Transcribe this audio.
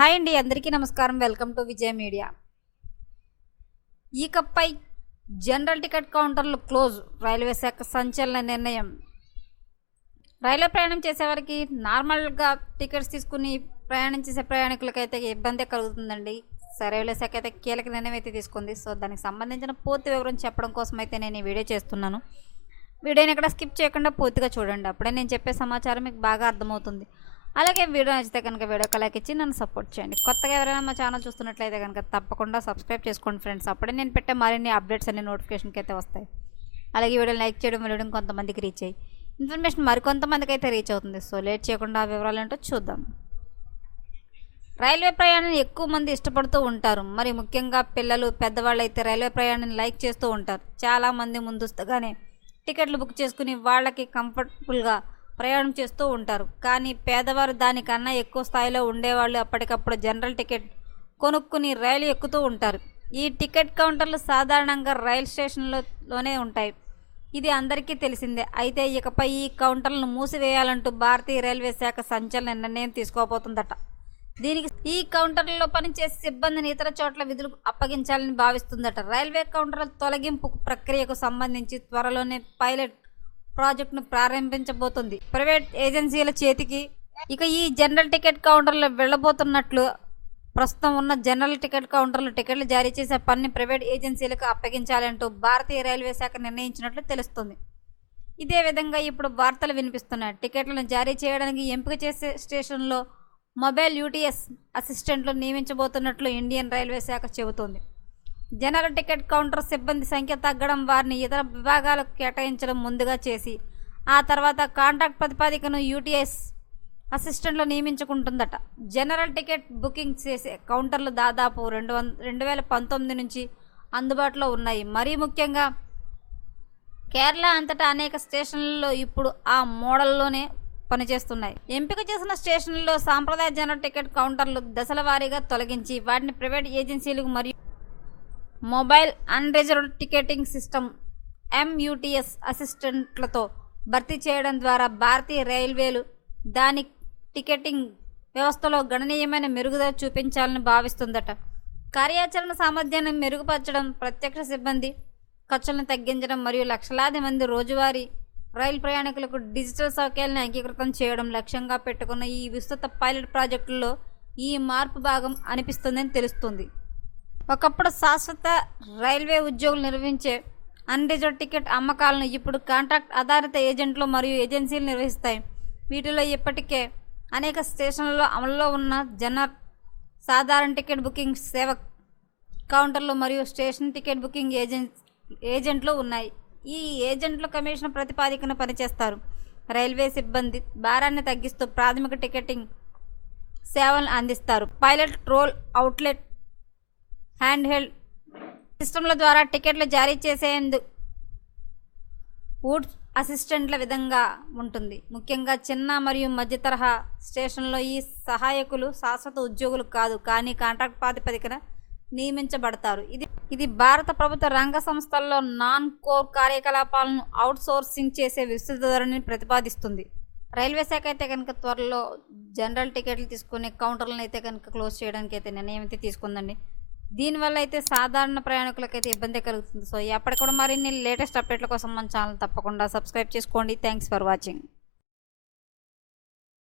Hi అండి అందరికీ నమస్కారం. Welcome to Vijaya media. ఇకపై జనరల్ టికెట్ కౌంటర్లు క్లోజ్. రైల్వే శాఖ సంచలన నిర్ణయం. రైల్లో ప్రయాణం చేసేవారికి నార్మల్గా టికెట్స్ తీసుకుని ప్రయాణం చేసే ప్రయాణికులకైతే ఇబ్బంది కలుగుతుందండి. రైల్వే శాఖ అయితే కీలక నిర్ణయం అయితే తీసుకుంది. సో దానికి సంబంధించిన పూర్తి వివరం చెప్పడం కోసం అయితే నేను ఈ వీడియో చేస్తున్నాను. వీడియోని ఎక్కడ స్కిప్ చేయకుండా పూర్తిగా చూడండి. అప్పుడే నేను చెప్పే సమాచారం మీకు బాగా అర్థమవుతుంది. అలాగే వీడియో నచ్చితే కనుక వీడియోకి లైక్ ఇచ్చి నన్ను సపోర్ట్ చేయండి. కొత్తగా ఎవరైనా మా ఛానల్ చూస్తున్నట్లయితే కనుక తప్పకుండా సబ్స్క్రైబ్ చేసుకోండి ఫ్రెండ్స్ అప్పుడే నేను పెట్టే మరిన్ని అప్డేట్స్ అన్ని నోటిఫికేషన్కి అయితే వస్తాయి. అలాగే వీడియో లైక్ చేయడం వెళ్ళడం కొంతమందికి రీచ్ అయ్యి ఇన్ఫర్మేషన్ మరికొంతమందికి అయితే రీచ్ అవుతుంది. సో లేట్ చేయకుండా ఆ వివరాలు ఏంటో చూద్దాం. రైల్వే ప్రయాణాన్ని ఎక్కువ మంది ఇష్టపడుతూ ఉంటారు. మరి ముఖ్యంగా పిల్లలు పెద్దవాళ్ళు అయితే రైల్వే ప్రయాణాన్ని లైక్ చేస్తూ ఉంటారు. చాలామంది ముందస్తుగానే టికెట్లు బుక్ చేసుకుని వాళ్ళకి కంఫర్టబుల్గా ప్రయాణం చేస్తూ ఉంటారు. కానీ పేదవారు దానికన్నా ఎక్కువ స్థాయిలో ఉండేవాళ్ళు అప్పటికప్పుడు జనరల్ టికెట్ కొనుక్కుని రైలు ఎక్కుతూ ఉంటారు. ఈ టికెట్ కౌంటర్లు సాధారణంగా రైల్ స్టేషన్లలోనే ఉంటాయి. ఇది అందరికీ తెలిసిందే. అయితే ఇకపై ఈ కౌంటర్లను మూసివేయాలంటూ భారతీయ రైల్వే శాఖ సంచలన నిర్ణయం తీసుకోబోతుందట. దీనికి ఈ కౌంటర్లలో పనిచేసే సిబ్బందిని ఇతర చోట్ల విధులు అప్పగించాలని భావిస్తుందట. రైల్వే కౌంటర్ల తొలగింపు ప్రక్రియకు సంబంధించి త్వరలోనే పైలట్ ప్రాజెక్టును ప్రారంభించబోతుంది. ప్రైవేట్ ఏజెన్సీల చేతికి ఇక ఈ జనరల్ టికెట్ కౌంటర్లు వెళ్ళబోతున్నట్లు ప్రస్తుతం ఉన్న జనరల్ టికెట్ కౌంటర్లు టికెట్లు జారీ చేసే పనిని ప్రైవేట్ ఏజెన్సీలకు అప్పగించాలంటూ భారతీయ రైల్వే శాఖ నిర్ణయించినట్లు తెలుస్తుంది. ఇదే విధంగా ఇప్పుడు వార్తలు వినిపిస్తున్నాయి. టికెట్లను జారీ చేయడానికి ఎంపిక చేసే స్టేషన్లో మొబైల్ యూటీఎస్ అసిస్టెంట్లు నియమించబోతున్నట్లు ఇండియన్ రైల్వే శాఖ చెబుతోంది. జనరల్ టికెట్ కౌంటర్ సిబ్బంది సంఖ్య తగ్గడం వారిని ఇతర విభాగాలకు కేటాయించడం ముందుగా చేసి ఆ తర్వాత కాంట్రాక్ట్ ప్రతిపాదికను యూటీఎస్ అసిస్టెంట్లు నియమించుకుంటుందట. జనరల్ టికెట్ బుకింగ్ చేసే కౌంటర్లు దాదాపు రెండు వంద రెండు వేల పంతొమ్మిది నుంచి అందుబాటులో ఉన్నాయి. మరీ ముఖ్యంగా కేరళ అంతటా అనేక స్టేషన్లలో ఇప్పుడు ఆ మోడల్లోనే పనిచేస్తున్నాయి. ఎంపిక చేసిన స్టేషన్లలో సాంప్రదాయ జనరల్ టికెట్ కౌంటర్లు దశల వారీగా తొలగించి వాటిని ప్రైవేట్ ఏజెన్సీలకు మరియు mobile unreserved ticketing system MUTS అసిస్టెంట్లతో భర్తీ చేయడం ద్వారా భారతీయ రైల్వేలు దాని టికెటింగ్ వ్యవస్థలో గణనీయమైన మెరుగుదల చూపించాలని భావిస్తుందట. కార్యాచరణ సామర్థ్యాన్ని మెరుగుపరచడం ప్రత్యక్ష సిబ్బంది ఖర్చులను తగ్గించడం మరియు లక్షలాది మంది రోజువారీ రైలు ప్రయాణికులకు డిజిటల్ సౌకర్యాలను అంగీకృతం చేయడం లక్ష్యంగా పెట్టుకున్న ఈ విస్తృత పైలట్ ప్రాజెక్టుల్లో ఈ మార్పు భాగం అనిపిస్తుందని తెలుస్తుంది. ఒకప్పుడు శాశ్వత రైల్వే ఉద్యోగులు నిర్వహించే అన్రిజర్వ్ టికెట్ అమ్మకాలను ఇప్పుడు కాంట్రాక్ట్ ఆధారిత ఏజెంట్లు మరియు ఏజెన్సీలు నిర్వహిస్తాయి. వీటిలో ఇప్పటికే అనేక స్టేషన్లలో అమల్లో ఉన్న జనర్ సాధారణ టికెట్ బుకింగ్ సేవ కౌంటర్లు మరియు స్టేషన్ టికెట్ బుకింగ్ ఏజెంట్ ఏజెంట్లు ఉన్నాయి. ఈ ఏజెంట్లు కమిషన్ ప్రతిపాదికన పనిచేస్తారు. రైల్వే సిబ్బంది భారాన్ని తగ్గిస్తూ ప్రాథమిక టికెటింగ్ సేవలను అందిస్తారు. Pilot roll outlet hand held సిస్టమ్ల ద్వారా టికెట్లు జారీ చేసేందు వుడ్ అసిస్టెంట్ల విధంగా ఉంటుంది. ముఖ్యంగా చిన్న మరియు మధ్య తరహా స్టేషన్లో ఈ సహాయకులు శాశ్వత ఉద్యోగులు కాదు కానీ కాంట్రాక్ట్ ప్రాతిపదికన నియమించబడతారు. ఇది ఇది భారత ప్రభుత్వ రంగ సంస్థల్లో నాన్ కోర్ కార్యకలాపాలను అవుట్ సోర్సింగ్ చేసే విస్తృత ధోరణిని ప్రతిపాదిస్తుంది. రైల్వే శాఖ అయితే కనుక త్వరలో జనరల్ టికెట్లు తీసుకునే కౌంటర్లను అయితే కనుక క్లోజ్ చేయడానికి అయితే నిర్ణయం అయితే తీసుకుందండి. దీనివల్ల అయితే సాధారణ ప్రయాణికులకైతే ఇబ్బంది కలుగుతుంది. సో ఎప్పటికూడా మరిన్ని లేటెస్ట్ అప్డేట్ల కోసం మన ఛానల్ తప్పకుండా సబ్స్క్రైబ్ చేసుకోండి. Thanks for watching.